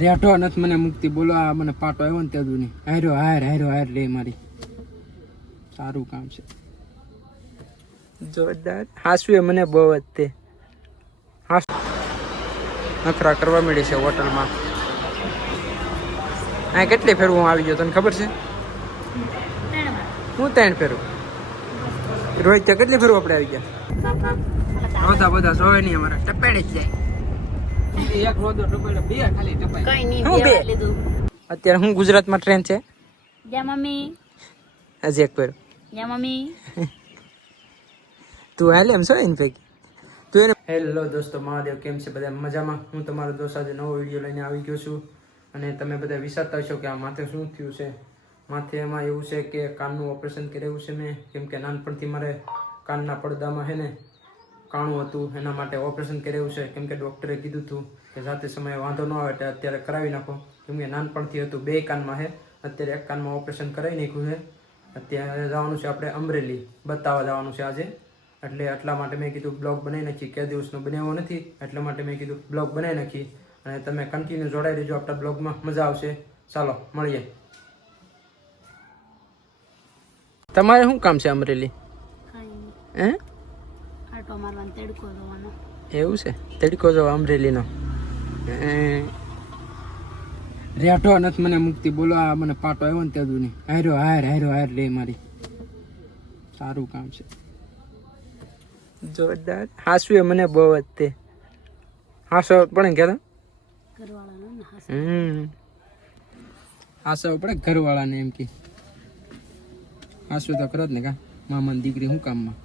રેઠો નથી મને મુક્તિ બોલો આ મને પાટો આવ્યો ને તેદું નહીં હાર લે મારી સારું કામ છે જોરદાર હાસુએ મને બહુ જ તે હાસ નખરા કરવા મળી છે હોટલમાં આ કેટલી ફેરવું હું આવી ગયો તને ખબર છે હું 3 ફેરું રોહિત કેટલી ફેરવું આપણે આવી ગયા બધા જોવે નહીં અમારા ટપેડે જ જાય એક રોદો ટપેડે બે ખાલી ટપાય કઈ નહીં બે લીધું અત્યારે હું ગુજરાતમાં ટ્રેન છે જા મમ્મી હજી એક ફેર જા મમ્મી તું હાલે એમ છો ઇન ફેક તું એને હેલો દોસ્તો મહાદેવ કેમ છે બધા મજામાં હું તમારો દોસ્ત આજે નવો વિડીયો લઈને આવી ગયો છું અને તમે બધા વિચારતા છો કે આ માથે શું થયું છે માથે એમાં એવું છે કે કાનનું ઓપરેશન કરેલું છે મેં કેમ કે નાનપણથી મારે કાનના પડદામાં છે ને કાણું હતું એના માટે ઓપરેશન કરેલું છે કેમ કે ડૉક્ટરે કીધું હતું કે જાતે સમયે વાંધો ન આવે એટલે અત્યારે કરાવી નાખો કેમ કે નાનપણથી હતું 2 કાનમાં છે અત્યારે એક કાનમાં ઓપરેશન કરાવી નાખ્યું છે અત્યારે જવાનું છે આપણે અમરેલી બતાવવા જવાનું છે આજે એટલે એટલા માટે મેં કીધું બ્લોગ બનાવી નાખી કે દિવસનો બનાવ્યો નથી એટલા માટે મેં કીધું બ્લોગ બનાવી નાખી અને તમે કન્ટિન્યુ જોડાઈ રહેજો આપણા બ્લોગમાં મજા આવશે ચાલો મળીએ તમારે શું કામ છે અમરેલી હે આટો મારવાનો તડકો જોવાનો એવું છે તડકો જો અમરેલીનો રેઠો નથી મને મુક્તિ બોલો આ મને પાટો આવ્યો ને તેદું નહીં હાર લે મારી સારું કામ છે જોરદાર હાસુએ મને બહુ જ તે હાસો પડે ને કહેતા હાસો પડે ઘરવાળાને એમ કે હાસુ તો કરો જ ને કા મામાની દીકરી શું કામમાં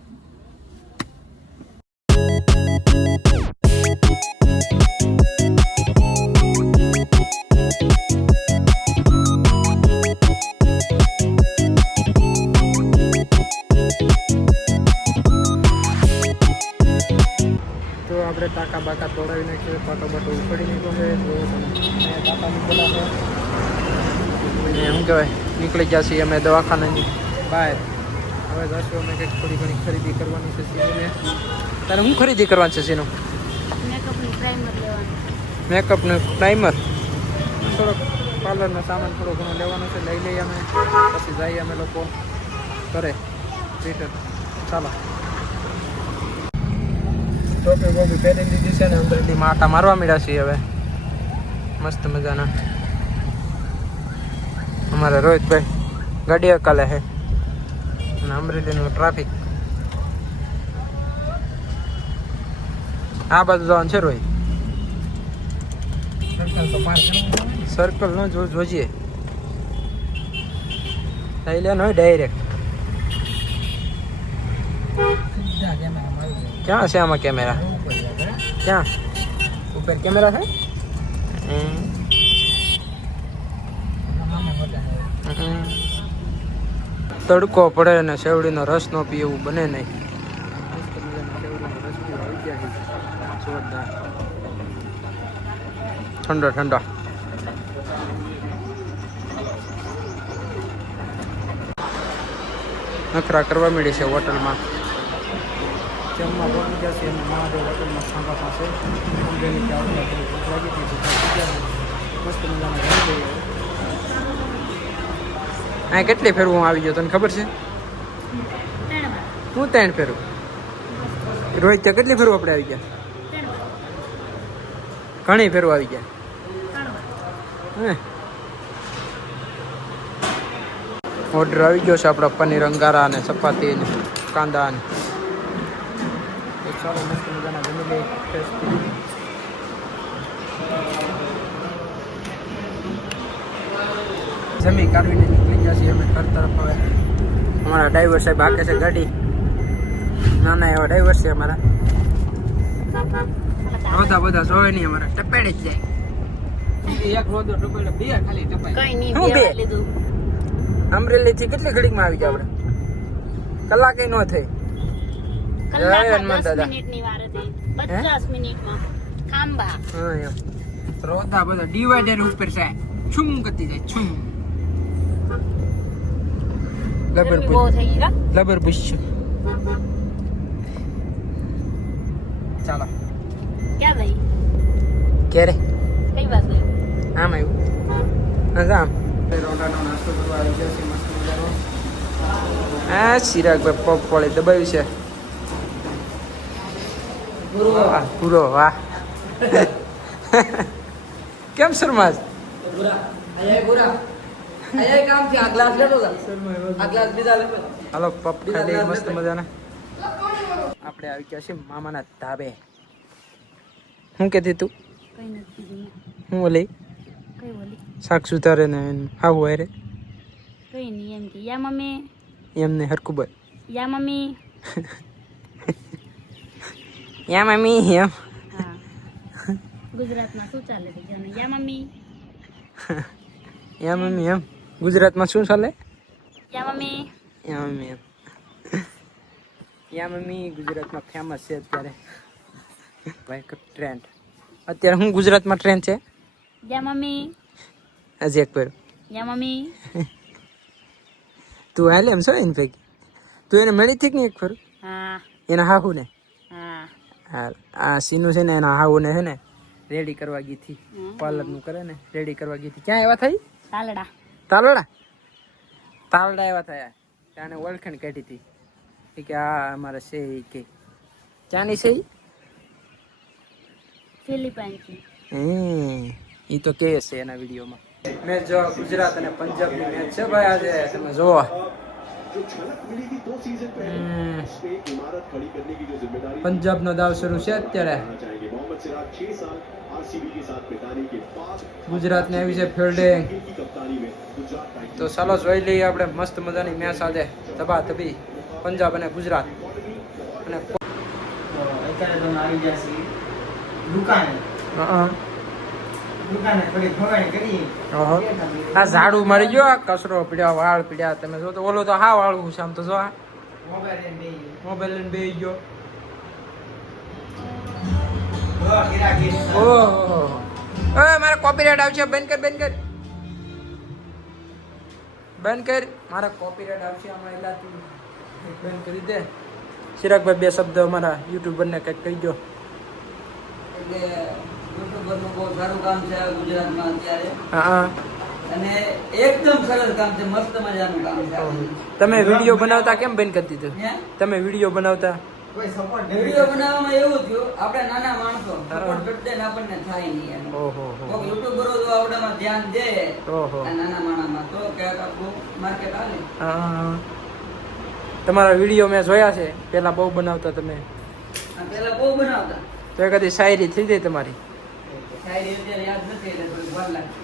આપણે ટાંકા બાકા તોડાવી નાખીએ પાટો બાટો ઉપાડી નાખ્યો છે ટાંકા નીકળ્યા છે અને શું કહેવાય નીકળી ગયા છીએ અમે દવાખાનાની બહાર હવે જશું અમે કંઈક થોડી ઘણી ખરીદી કરવાની છે સીને તારે શું ખરીદી કરવાની છે સીનું મેકઅપનું પ્રાઇમર થોડોક પાર્લરનો સામાન થોડો ઘણો લેવાનો છે લઈ લઈએ અમે પછી જઈએ અમે લોકો કરે રિટર્ન ચાલો ટોપી બોપી પહેરી લીધી છે ને અમરેલીમાં આટા મારવા મળ્યા છીએ હવે મસ્ત મજાના અમારા રોહિતભાઈ ગાડી અકાલે છે અને અમરેલીનું ટ્રાફિક આ બાજુ જવાનું છે રોહિત સર્કલ નો જોજીએ લઈ લેવાનો હોય ડાયરેક્ટ ક્યાં છે આમાં કેમેરા ક્યાં ઉપર કેમેરા છે તડકો પડે ને શેવડીનો રસ નો પી એવું બને નહીં ઠંડો ઠંડો નખરા કરવા મળી છે હોટલમાં જમવા બની જશે અને મહાદેવ હોટલમાં સાંભા પાસે અમરેલી ભૂખ લાગી હતી મસ્ત મજાના ઘણી ગઈ આ કેટલી ફેરવું આવી ગયો તને ખબર છે હું 3 ફેરું રોહિત કેટલી ફેરવું આપણે આવી ગયા ઘણી ફેરવું આવી ગયા ઓર્ડર આવી ગયો છે આપણા પનીર અંગારા અને ચપાતી ને કાંદા ને ચાલો મસ્ત મજાના જમી લઈ જમી કાઢવીને નીકળી ગયા છીએ અમે ઘર તરફ હવે અમારા ડ્રાઈવર સાહેબ હાકે છે ગાડી નાના એવા ડ્રાઈવર છે અમારા બધા જોવે નહીં અમારા ટપેડે જ જાય એક રોદો ટપેડે બે ખાલી ટપાય કઈ નહીં બે લીધું અમરેલી થી કેટલી ઘડીકમાં આવી ગયા આપણે કલાકે ન થઈ રોદા બધા ડિવાઈડર ઉપર છે છુમ કરતી જાય છુમ લબર પુશ ચાલો ક્યાં ભાઈ ક્યારે કઈ બાજુ આમ આવ્યું આમ રોટાનો નાસ્તો કરવા આવી ગયો છે મસ્ત મજાનો. હા ચિરાગભાઈ પગ પડે દબાવ્યું છે. પૂરો વાહ કેમ શર્મા હાલો પપ ખાલી મસ્ત મજાના. આપણે આવી ગયા છે મામાના ધાબે. શું કહેતી તું? હું ઓલી શાક સુધારે ને આવું હારે કઈ નહીં એમ કે યા મમ્મી એમને હરકું બોલ યા મમ્મી યા મમ્મી એમ. હા ગુજરાતમાં શું ચાલે છે જાને યા મમ્મી યા મમ્મી એમ. ગુજરાતમાં શું ચાલે? યા મમ્મી યા મમ્મી એમ. યા મમ્મી ગુજરાતમાં ફેમસ છે અત્યારે ભાઈ ટ્રેન્ડ. અત્યારે હું ગુજરાતમાં ટ્રેન્ડ છે યા મમ્મી હજી એક પર યા મમ્મી તું હાલે એમ છો એને પૈકી તું એને મળી હતી કે નહીં એક ફર હા એના હાહુ ને હા હા આ સીનું છે ને એના હાહુ ને છે ને રેડી કરવા ગઈ હતી પાર્લરનું કરે ને રેડી કરવા ગઈ હતી. ક્યાં એવા થઈ? તાલડા તાલડા તાલડા એવા થયા ત્યાં ઓળખાણ કાઢી હતી કે આ અમારે છે એ કે ક્યાંની છે ફિલિપાઈન્સની એ તો કે છે એના વિડીયોમાં. મેચ જો ગુજરાત અને પંજાબની મેચ છે ભાઈ આજે તમે જોવો. પંજાબનો દાવ શરૂ છે અત્યારે. ગુજરાતને આવી છે ફિલ્ડિંગ તો ચાલો જોઈ લઈએ આપણે મસ્ત મજાની મેચ આજે ધબા ધબી પંજાબ અને ગુજરાત. અને અત્યારે તમે આવી ગયા છીએ દુકાને થોડી ભવાઈ કરી. આ ઝાડુ મારી ગયો આ કચરો પીડ્યા વાળ પીડ્યા તમે જો તો ઓલો તો હા વાળું છે આમ તો જો આ મોબાઈલ લઈને બેસી ગયો. ઓહો મારે કોપીરાઇટ આવશે બંધ કર બંધ કર મારે કોપીરાઇટ આવશે આમાં એટલે તું બંધ કરી દે. ચિરાગભાઈ બે શબ્દ અમારા યુટ્યુબરને કંઈક કહી દો. એટલે યુટ્યુબરનું બહુ સારું કામ છે ગુજરાતમાં અત્યારે હા અને એકદમ સરસ કામ છે મસ્ત મજાનું કામ છે. તમે વિડીયો બનાવતા કેમ બંધ કરી દીધું? હે? તમે વિડીયો બનાવતા કોઈ સપોર્ટ વિડીયો બનાવવામાં એવું થયું આપણે નાના માણસો સપોર્ટ કરી દે ને આપણને થાય નહીં એમ. ઓહો તો યુટ્યુબરો જો આપણામાં ધ્યાન દે ઓહો આ નાના માણામાં તો ક્યાંક આપણું માર્કેટ હાલે. હા તમારા વિડીયો મેં જોયા છે પેલા બહુ બનાવતા તમે આ પેલા બહુ બનાવતા તો એ કદી શાયરી થઈ જાય તમારી? શાયરી અત્યારે યાદ નથી એટલે થોડી વાર લાગશે.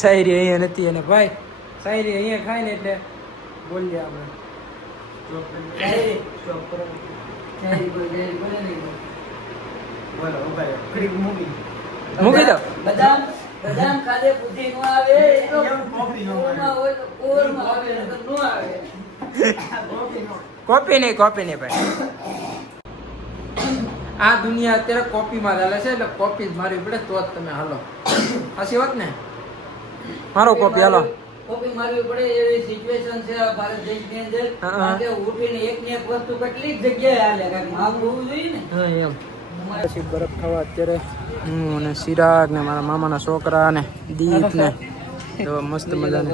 શાયરી અહીંયા નથી અને ભાઈ શાયરી અહીંયા ખાય ને એટલે બોલીએ આપણે. શાયરી શાયરી બોલે નહીં. બોલો ઉભા ક્રિક મૂકી મૂકી દો. બદામ બદામ ખાધે બુદ્ધિ નો આવે એમ કોપી નો ઓરમાં હોય તો ઓરમાં આવે નકર નો આવે. કોપી નહીં ભાઈ. આ દુનિયા અત્યારે કોપીમાં ચાલે છે એટલે કોપી જ મારવી પડે તો જ તમે હાલો. સાચી વાત ને? મારો કોપી હાલો. કોપી મારવી પડે એવી સિચ્યુએશન છે આ ભારત દેશની અંદર. હા. કારણ કે ઉઠીને એક ને એક વસ્તુ કેટલીક જગ્યાએ હાલે કાંઈક માલ હોવું જોઈએ ને. હા એમ. પછી બરફ ખાવા અત્યારે હું અને ચિરાગ ને મારા મામાના છોકરા ને દીપ ને તો મસ્ત મજાને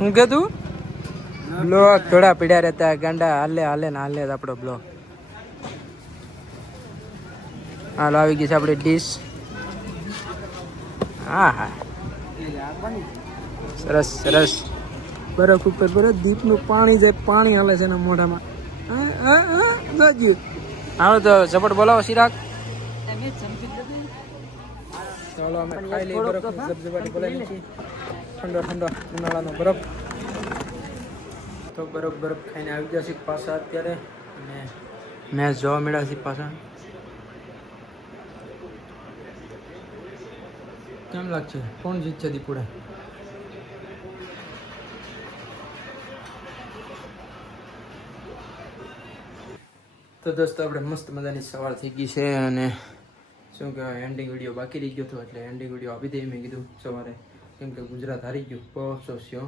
હું કીધું બ્લોક થોડા પીડ્યા રહેતા ગાંડા હાલે ને હાલે આપણો બ્લોક. હાલો આવી ગઈ છે આપણી ડીશ. હા સરસ બરફ ઉપર બરફ દીપનું પાણી જાય પાણી હાલે છે એના મોઢામાં. હાલો તો ઝપટ બોલાવો ચિરાગ. ચાલો અમે ખાઈ લઈએ બરફ ઝપઝપાટી બોલાવી છીએ. ઠંડો ઉનાળાનો બરફ. તો બરફ ખાઈને આવી ગયા છે પાછા અત્યારે અને મેચ જોવા મળ્યા છે પાછા. કેમ લાગશે કોણ જીતશે દીપુડા? તો દોસ્તો આપણે મસ્ત મજાની સવાર થઈ ગઈ છે અને શું કહેવાય એન્ડિંગ વિડીયો બાકી રહી ગયો હતો એટલે એન્ડિંગ વિડીયો આપી દઈએ મેં કીધું સવારે કેમ કે ગુજરાત હારી ગયું પોસ્યો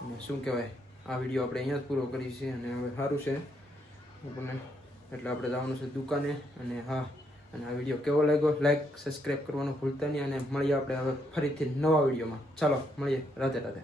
અને શું કહેવાય આ વિડીયો આપણે અહીંયા જ પૂરો કરી છે અને હવે સારું છે આપણને એટલે આપણે જવાનું છે દુકાને. અને હા, અને આ વિડીયો કેવો લાગ્યો લાઈક સબસ્ક્રાઈબ કરવાનું ભૂલતા નહીં. અને મળીએ આપણે હવે ફરીથી નવા વિડીયોમાં. ચાલો મળીએ. રાધે રાધે.